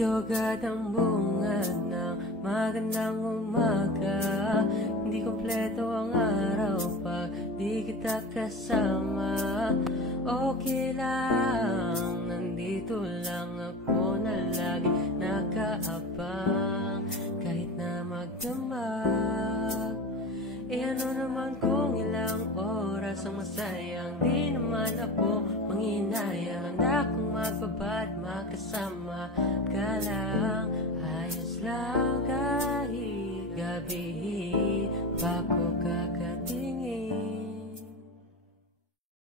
Ikaw agad ang bungad ng magandang umaga. Hindi kompleto ang araw pag di kita kasama. Okay lang, nandito lang ako na lagi nakaabang. Kahit na magdamag, ano naman kung ilang oras ang masayang. Di naman ako manghinayang, handa kong magbaba at makasama ka lang. Ayos lang kahit gabi pa ko